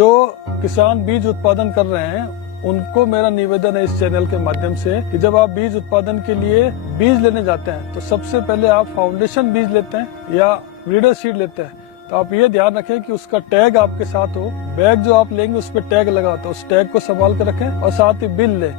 जो किसान बीज उत्पादन कर रहे हैं उनको मेरा निवेदन है इस चैनल के माध्यम से कि जब आप बीज उत्पादन के लिए बीज लेने जाते हैं तो सबसे पहले आप फाउंडेशन बीज लेते हैं या ब्रीडर सीड लेते हैं तो आप ये ध्यान रखें कि उसका टैग आपके साथ हो। बैग जो आप लेंगे उस पर टैग लगा होता है, उस टैग को संभाल कर रखें और साथ ही बिल लें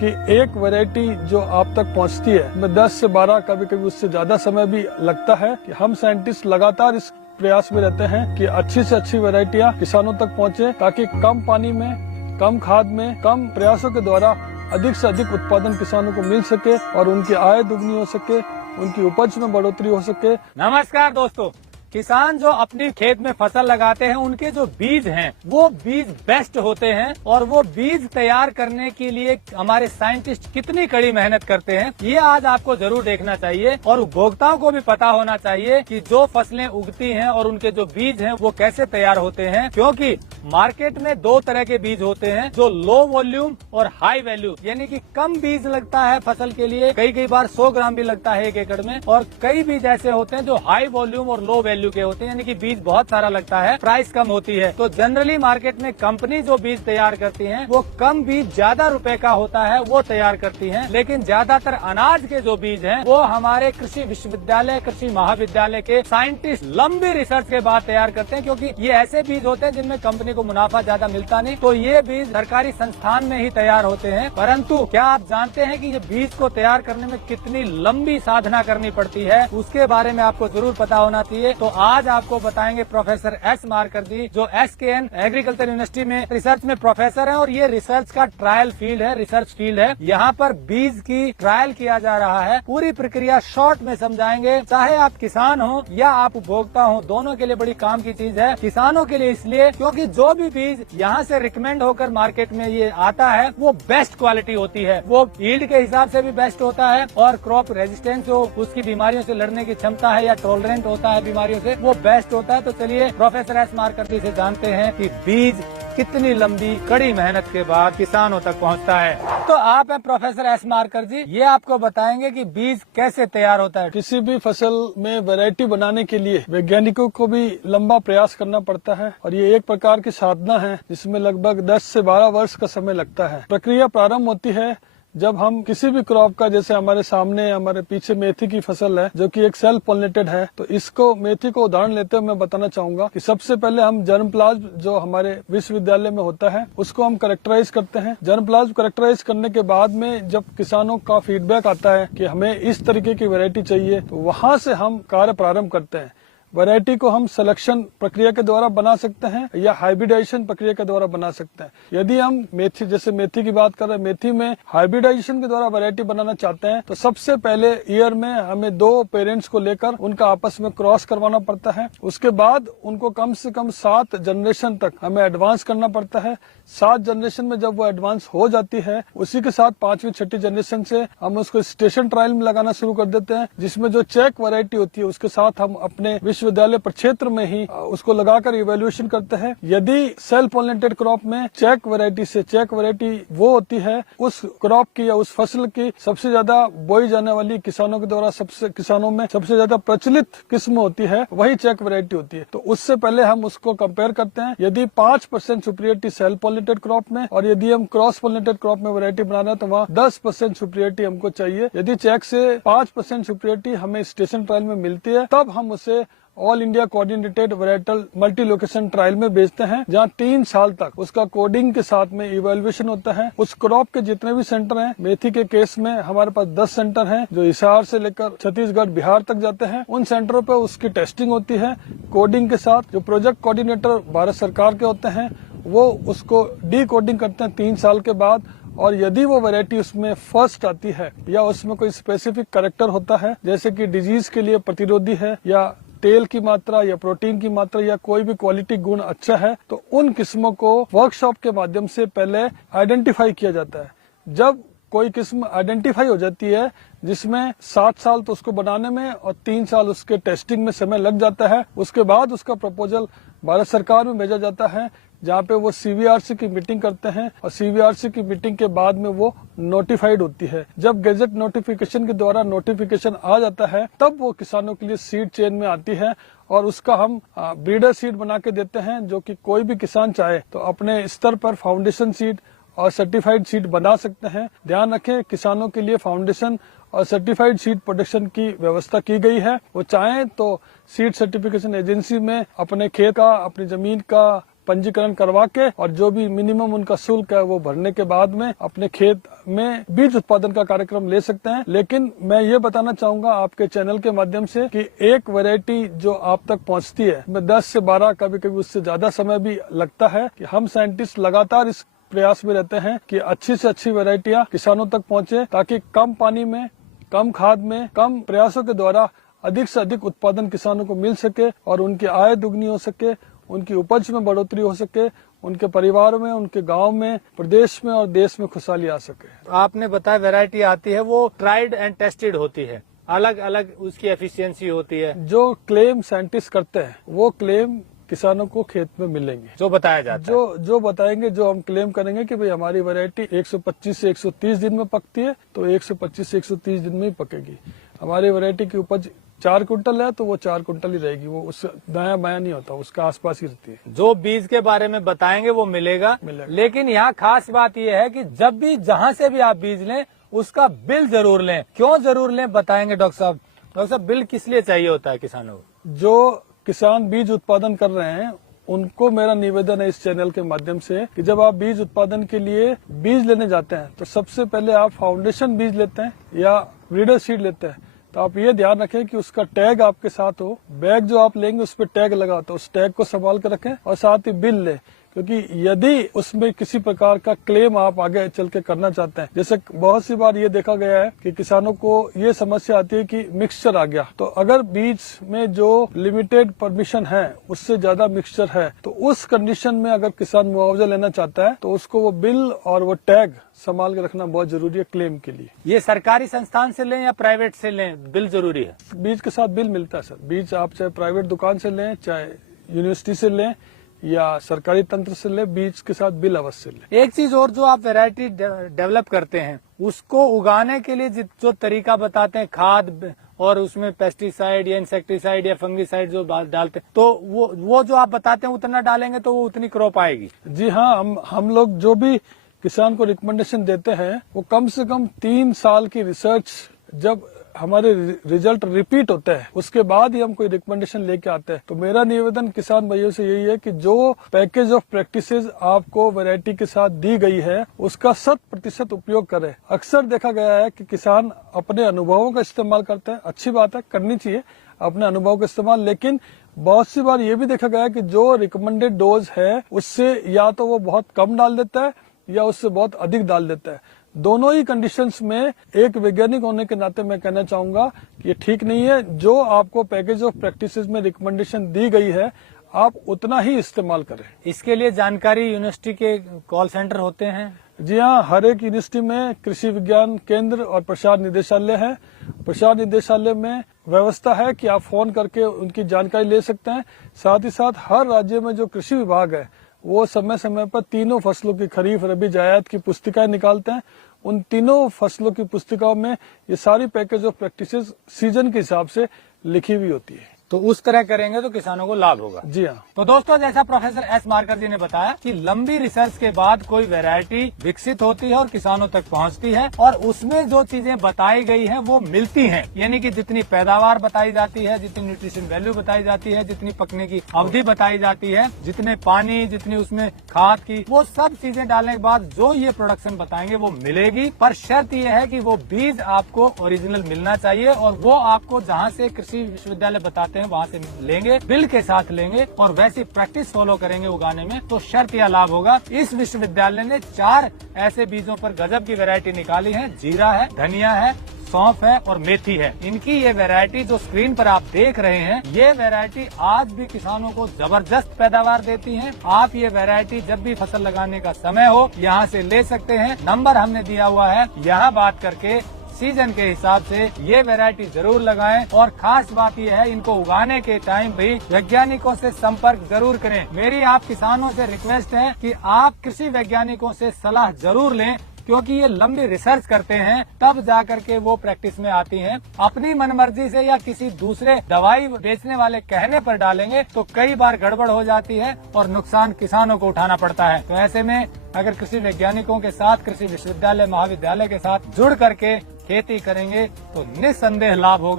कि एक वैरायटी जो आप तक पहुंचती है में 10 से 12 कभी कभी उससे ज्यादा समय भी लगता है कि हम साइंटिस्ट लगातार इस प्रयास में रहते हैं कि अच्छी से अच्छी वैरायटियां किसानों तक पहुंचे ताकि कम पानी में, कम खाद में, कम प्रयासों के द्वारा अधिक से अधिक उत्पादन किसानों को मिल सके और उनकी आय दुगनी हो सके, उनकी उपज में बढ़ोतरी हो सके। नमस्कार दोस्तों, किसान जो अपनी खेत में फसल लगाते हैं उनके जो बीज हैं वो बीज बेस्ट होते हैं और वो बीज तैयार करने के लिए हमारे साइंटिस्ट कितनी कड़ी मेहनत करते हैं ये आज आपको जरूर देखना चाहिए और उपभोक्ताओं को भी पता होना चाहिए कि जो फसलें उगती हैं और उनके जो बीज हैं वो कैसे तैयार होते हैं, क्योंकि मार्केट में दो तरह के बीज होते हैं जो लो वॉल्यूम और हाई वैल्यू, यानी कि कम बीज लगता है फसल के लिए, कई बार 100 ग्राम भी लगता है 1 एकड़ में, और कई बीज ऐसे होते हैं जो हाई वॉल्यूम और लो वैल्यू के होते हैं, यानी कि बीज बहुत सारा लगता है, प्राइस कम होती है। तो जनरली मार्केट में कंपनी जो बीज तैयार करती है वो कम बीज ज्यादा रुपए का होता है वो तैयार करती है, लेकिन ज्यादातर अनाज के जो बीज हैं वो हमारे कृषि विश्वविद्यालय, कृषि महाविद्यालय के साइंटिस्ट लंबी रिसर्च के बाद तैयार करते हैं, क्योंकि ये ऐसे बीज होते हैं जिनमें कंपनी को मुनाफा ज्यादा मिलता नहीं, तो ये बीज सरकारी संस्थान में ही तैयार होते हैं। परंतु क्या आप जानते हैं कि ये बीज को तैयार करने में कितनी लंबी साधना करनी पड़ती है, उसके बारे में आपको जरूर पता होना चाहिए। तो आज आपको बताएंगे प्रोफेसर एस मारकरजी, जो SKN एग्रीकल्चर यूनिवर्सिटी में रिसर्च में प्रोफेसर है और ये रिसर्च का ट्रायल फील्ड है, रिसर्च फील्ड है। यहाँ पर बीज की ट्रायल किया जा रहा है, पूरी प्रक्रिया शॉर्ट में समझाएंगे। चाहे आप किसान हो या आप उपभोक्ता हो, दोनों के लिए बड़ी काम की चीज है। किसानों के लिए इसलिए क्योंकि जो भी बीज यहाँ से रिकमेंड होकर मार्केट में ये आता है वो बेस्ट क्वालिटी होती है, वो यील्ड के हिसाब से भी बेस्ट होता है और क्रॉप रेजिस्टेंस जो उसकी बीमारियों से लड़ने की क्षमता है या टॉलरेंट होता है बीमारियों से, वो बेस्ट होता है। तो चलिए प्रोफेसर एस मारकरजी से जानते हैं कि बीज कितनी लंबी कड़ी मेहनत के बाद किसानों तक पहुंचता है। तो आप हैं प्रोफेसर एस मारकरजी, ये आपको बताएंगे कि बीज कैसे तैयार होता है। किसी भी फसल में वैरायटी बनाने के लिए वैज्ञानिकों को भी लंबा प्रयास करना पड़ता है और ये एक प्रकार की साधना है जिसमें लगभग 10 से 12 वर्ष का समय लगता है। प्रक्रिया प्रारंभ होती है जब हम किसी भी क्रॉप का, जैसे हमारे सामने हमारे पीछे मेथी की फसल है जो कि एक सेल्फ पॉलिनेटेड है, तो इसको मेथी को उदाहरण लेते हुए मैं बताना चाहूंगा कि सबसे पहले हम जर्मप्लाज्म जो हमारे विश्वविद्यालय में होता है उसको हम करेक्टराइज करते हैं। जर्मप्लाज्म करेक्टराइज करने के बाद में जब किसानों का फीडबैक आता है कि हमें इस तरीके की वैरायटी चाहिए, तो वहां से हम कार्य प्रारंभ करते हैं। वैरायटी को हम सिलेक्शन प्रक्रिया के द्वारा बना सकते हैं या हाइब्रिडाइजेशन प्रक्रिया के द्वारा बना सकते हैं। यदि हम मेथी, जैसे मेथी की बात कर रहे हैं, मेथी में हाइब्रिडाइजेशन के द्वारा वैरायटी बनाना चाहते हैं तो सबसे पहले ईयर में हमें 2 पेरेंट्स को लेकर उनका आपस में क्रॉस करवाना पड़ता है। उसके बाद उनको कम से कम 7 जनरेशन तक हमें एडवांस करना पड़ता है। 7 जनरेशन में जब वो एडवांस हो जाती है, उसी के साथ 5वीं 6ठी जनरेशन से हम उसको स्टेशन ट्रायल में लगाना शुरू कर देते हैं, जिसमें जो चेक वैरायटी होती है उसके साथ हम अपने विश्वविद्यालय प्रक्षेत्र में ही उसको लगाकर इवैल्यूएशन करते हैं। यदि सेल्फ पॉलिनेटेड क्रॉप में चेक वैरायटी से, चेक वैरायटी वो होती है उस क्रॉप की या उस फसल की सबसे ज्यादा बोई जाने वाली, किसानों के द्वारा किसानों में सबसे ज्यादा प्रचलित किस्म होती है, वही चेक वैरायटी होती है। तो उससे पहले हम उसको कंपेयर करते हैं। यदि 5% सुपीरियरिटी सेल्फ पॉलिनेटेड क्रॉप में और यदि हम क्रॉस पॉलिनेटेड क्रॉप में वैरायटी बना रहे हैं तो वहाँ 10% सुपीरियरिटी हमको चाहिए। यदि चेक से 5% सुपीरियरिटी हमें स्टेशन ट्रायल में मिलती है, तब हम उसे all India coordinated varietal multi location trial में भेजते हैं, जहां 3 साल तक उसका कोडिंग के साथ में इवैल्यूएशन होता है। उस क्रॉप के जितने भी सेंटर हैं, मेथी के केस में हमारे पास 10 सेंटर हैं जो हिसार से लेकर छत्तीसगढ़, बिहार तक जाते हैं। उन सेंटरों पर उसकी टेस्टिंग होती है कोडिंग के साथ। जो प्रोजेक्ट कोऑर्डिनेटर भारत सरकार के होते हैं वो उसको डी कोडिंग करते हैं 3 साल के बाद, और यदि वो वैरायटी उसमें फर्स्ट आती है या उसमें कोई स्पेसिफिक कैरेक्टर होता है, जैसे कि डिजीज के लिए प्रतिरोधी है या तेल की मात्रा या प्रोटीन की मात्रा या कोई भी क्वालिटी गुण अच्छा है, तो उन किस्मों को वर्कशॉप के माध्यम से पहले आइडेंटिफाई किया जाता है। जब कोई किस्म आइडेंटिफाई हो जाती है जिसमें 7 साल तो उसको बनाने में और 3 साल उसके टेस्टिंग में समय लग जाता है, उसके बाद उसका प्रपोजल भारत सरकार में भेजा जाता है। जहाँ पे वो CVRC की मीटिंग करते हैं और CVRC की मीटिंग के बाद में वो नोटिफाइड होती है। जब गैजेट नोटिफिकेशन के द्वारा नोटिफिकेशन आ जाता है तब वो किसानों के लिए सीड चेन में आती है और उसका हम ब्रीडर सीड बना के देते हैं, जो कि कोई भी किसान चाहे तो अपने स्तर पर फाउंडेशन सीड और सर्टिफाइड सीड बना सकते हैं। ध्यान रखें, किसानों के लिए फाउंडेशन और सर्टिफाइड सीड प्रोडक्शन की व्यवस्था की गई है। वो चाहें तो सीड सर्टिफिकेशन एजेंसी में अपने खेत का, अपनी जमीन का पंजीकरण करवा के और जो भी मिनिमम उनका शुल्क है वो भरने के बाद में अपने खेत में बीज उत्पादन का कार्यक्रम ले सकते हैं। लेकिन मैं ये बताना चाहूंगा आपके चैनल के माध्यम से कि एक वैरायटी जो आप तक पहुंचती है, में 10 से 12 कभी कभी उससे ज्यादा समय भी लगता है, कि हम साइंटिस्ट लगातार इस प्रयास में रहते हैं कि अच्छी से अच्छी वैरायटियां किसानों तक पहुंचे, ताकि कम पानी में, कम खाद में, कम प्रयासों के द्वारा अधिक से अधिक उत्पादन किसानों को मिल सके और उनकी आय दुगनी हो सके, उनकी उपज में बढ़ोतरी हो सके, उनके परिवार में, उनके गांव में, प्रदेश में और देश में खुशहाली आ सके। आपने बताया वैरायटी आती है वो ट्राइड एंड टेस्टेड होती है, अलग अलग उसकी एफिशिएंसी होती है। जो क्लेम साइंटिस्ट करते हैं वो क्लेम किसानों को खेत में मिलेंगे, जो बताया जाता है, जो बताएंगे, जो हम क्लेम करेंगे कि भाई हमारी वैरायटी 125 से 130 दिन में पकती है तो 125 से 130 दिन में ही पकेगी। हमारी वैरायटी की उपज 4 कुंटल है तो वो 4 कुंटल ही रहेगी, वो उससे दायां बायां नहीं होता, उसका आसपास ही रहती है। जो बीज के बारे में बताएंगे वो मिलेगा। लेकिन यहाँ खास बात ये है कि जब भी जहाँ से भी आप बीज लें उसका बिल जरूर लें। क्यों जरूर लें बताएंगे डॉक्टर साहब। डॉक्टर साहब, बिल किस लिए चाहिए होता है किसानों को? जो किसान बीज उत्पादन कर रहे हैं उनको मेरा निवेदन है इस चैनल के माध्यम से कि जब आप बीज उत्पादन के लिए बीज लेने जाते हैं तो सबसे पहले आप फाउंडेशन बीज लेते हैं या ब्रीडर सीड लेते हैं तो आप ये ध्यान रखें कि उसका टैग आपके साथ हो। बैग जो आप लेंगे उस पर टैग लगा होता है, उस टैग को संभाल कर रखें और साथ ही बिल लें, क्योंकि यदि उसमें किसी प्रकार का क्लेम आप आगे चल के करना चाहते हैं, जैसे बहुत सी बार ये देखा गया है कि किसानों को ये समस्या आती है कि मिक्सचर आ गया, तो अगर बीज में जो लिमिटेड परमिशन है उससे ज्यादा मिक्सचर है तो उस कंडीशन में अगर किसान मुआवजा लेना चाहता है तो उसको वो बिल और वो टैग संभाल के रखना बहुत जरूरी है क्लेम के लिए। ये सरकारी संस्थान से लें या प्राइवेट से लें, बिल जरूरी है? बीज के साथ बिल मिलता है सर। बीज आप चाहे प्राइवेट दुकान से लें, चाहे यूनिवर्सिटी से लें या सरकारी तंत्र से ले, बीज के साथ बिल अवश्य ले। एक चीज और, जो आप वैरायटी डेवलप करते हैं उसको उगाने के लिए जो तरीका बताते हैं, खाद और उसमें पेस्टिसाइड या इंसेक्टिसाइड या फंगिसाइड जो डालते हैं, तो वो जो आप बताते हैं उतना डालेंगे तो वो उतनी क्रॉप आएगी? जी हाँ, हम लोग जो भी किसान को रिकमेंडेशन देते हैं वो कम से कम 3 साल की रिसर्च, जब हमारे रिजल्ट रिपीट होते हैं उसके बाद ही हम कोई रिकमेंडेशन लेके आते हैं। तो मेरा निवेदन किसान भाइयों से यही है कि जो पैकेज ऑफ प्रैक्टिसेस आपको वैरायटी के साथ दी गई है उसका 100% उपयोग करें। अक्सर देखा गया है कि किसान अपने अनुभवों का इस्तेमाल करते हैं, अच्छी बात है, करनी चाहिए अपने अनुभव का इस्तेमाल, लेकिन बहुत सी बार ये भी देखा गया है कि जो रिकमेंडेड डोज है उससे या तो वो बहुत कम डाल देता है या उससे बहुत अधिक डाल देता है। दोनों ही कंडीशंस में एक वैज्ञानिक होने के नाते मैं कहना चाहूंगा कि ये ठीक नहीं है। जो आपको पैकेज ऑफ प्रैक्टिसेस में रिकमेंडेशन दी गई है आप उतना ही इस्तेमाल करें। इसके लिए जानकारी यूनिवर्सिटी के कॉल सेंटर होते हैं? जी हाँ, हर एक यूनिवर्सिटी में कृषि विज्ञान केंद्र और प्रसार निदेशालय है। प्रसार निदेशालय में व्यवस्था है कि आप फोन करके उनकी जानकारी ले सकते हैं। साथ ही साथ हर राज्य में जो कृषि विभाग है वो समय समय पर तीनों फसलों की, खरीफ, रबी, जायद की पुस्तिकाएं निकालते हैं। उन तीनों फसलों की पुस्तिकाओं में ये सारी पैकेज ऑफ प्रैक्टिसेस सीजन के हिसाब से लिखी हुई होती है। तो उस तरह करेंगे तो किसानों को लाभ होगा। जी हाँ। तो दोस्तों, जैसा प्रोफेसर एस मारकर जी ने बताया कि लंबी रिसर्च के बाद कोई वैरायटी विकसित होती है और किसानों तक पहुंचती है और उसमें जो चीजें बताई गई हैं वो मिलती हैं, यानी कि जितनी पैदावार बताई जाती है, जितनी न्यूट्रिशन वैल्यू बताई जाती है, जितनी पकने की अवधि बताई जाती है, जितने पानी, जितनी उसमें खाद की, वो सब चीजें डालने के बाद जो ये प्रोडक्शन बताएंगे वो मिलेगी। पर शर्त ये है कि वो बीज आपको ओरिजिनल मिलना चाहिए और वो आपको जहाँ से कृषि विश्वविद्यालय बताते हैं वहाँ से लेंगे, बिल के साथ लेंगे और वैसी प्रैक्टिस फॉलो करेंगे उगाने में, तो शर्त या लाभ होगा। इस विश्वविद्यालय ने 4 ऐसे बीजों पर गजब की वैरायटी निकाली है। जीरा है, धनिया है, सौंफ है और मेथी है। इनकी ये वैरायटी जो स्क्रीन पर आप देख रहे हैं, ये वैरायटी आज भी किसानों को जबरदस्त पैदावार देती है। आप ये वैरायटी जब भी फसल लगाने का समय हो यहाँ से ले सकते हैं। नंबर हमने दिया हुआ है, यहाँ बात करके सीजन के हिसाब से ये वैरायटी जरूर लगाएं। और खास बात यह है, इनको उगाने के टाइम भी वैज्ञानिकों से संपर्क जरूर करें। मेरी आप किसानों से रिक्वेस्ट है कि आप कृषि वैज्ञानिकों से सलाह जरूर लें, क्योंकि ये लंबी रिसर्च करते हैं, तब जाकर के वो प्रैक्टिस में आती हैं। अपनी मनमर्जी से या किसी दूसरे दवाई बेचने वाले कहने पर डालेंगे तो कई बार गड़बड़ हो जाती है और नुकसान किसानों को उठाना पड़ता है। तो ऐसे में अगर कृषि वैज्ञानिकों के साथ, कृषि विश्वविद्यालय महाविद्यालय के साथ जुड़ करके खेती करेंगे तो निस्संदेह लाभ होगा।